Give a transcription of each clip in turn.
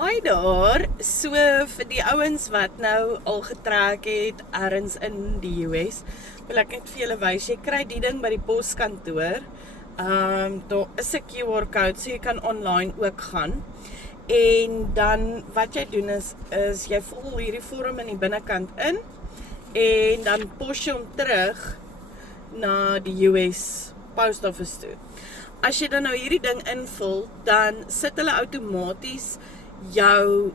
Hi daar, so vir die ouens wat nou al getrek het ergens in die US, wil ek net vir julle wys, jy kry die ding by die poskantoor. Daar is 'n QR code, so jy kan online ook gaan. En dan wat jy doen is jy vul hierdie vorm in die binnekant in en dan pos jy hom terug na die US Post Office toe. As jy dan nou hierdie ding invul, dan sit hulle outomaties jou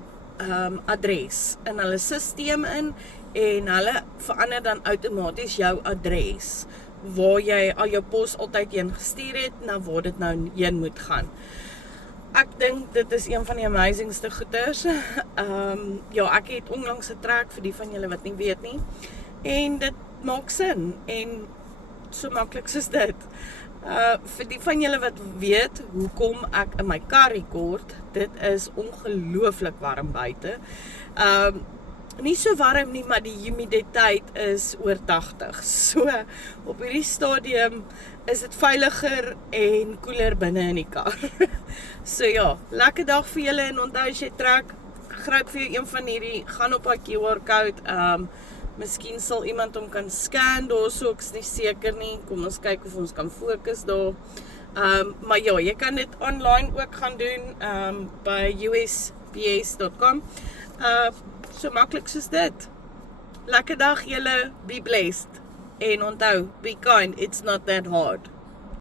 adres in hulle sisteem in en hulle verander dan outomaties jou adres waar jy al jou pos altyd heen gestuur het, na waar dit nou heen moet gaan. Ek dink dit is een van die amazingste goeders. Ja, ek het onlangs getrek vir die van julle wat nie weet nie. En dit maak sin en so maklik soos dit. Vir die van julle wat weet hoekom ek in my kar rekord, dit is ongelooflik warm buite. Nie so warm nie, maar die humiditeit is oor 80. So op hierdie stadium is dit veiliger en koeler binne in die kar. So ja, lekker dag vir julle en onthou as jy trek, gryp vir jou een van hierdie, gaan op haar QR code. Miskien sal iemand hom kan scan daar, so ek is nie seker nie. Kom ons kyk of ons kan fokus daar. Maar ja, jy kan dit online ook gaan doen by usps.com. So maklik soos dit. Lekker dag julle, be blessed. En onthou, be kind, it's not that hard.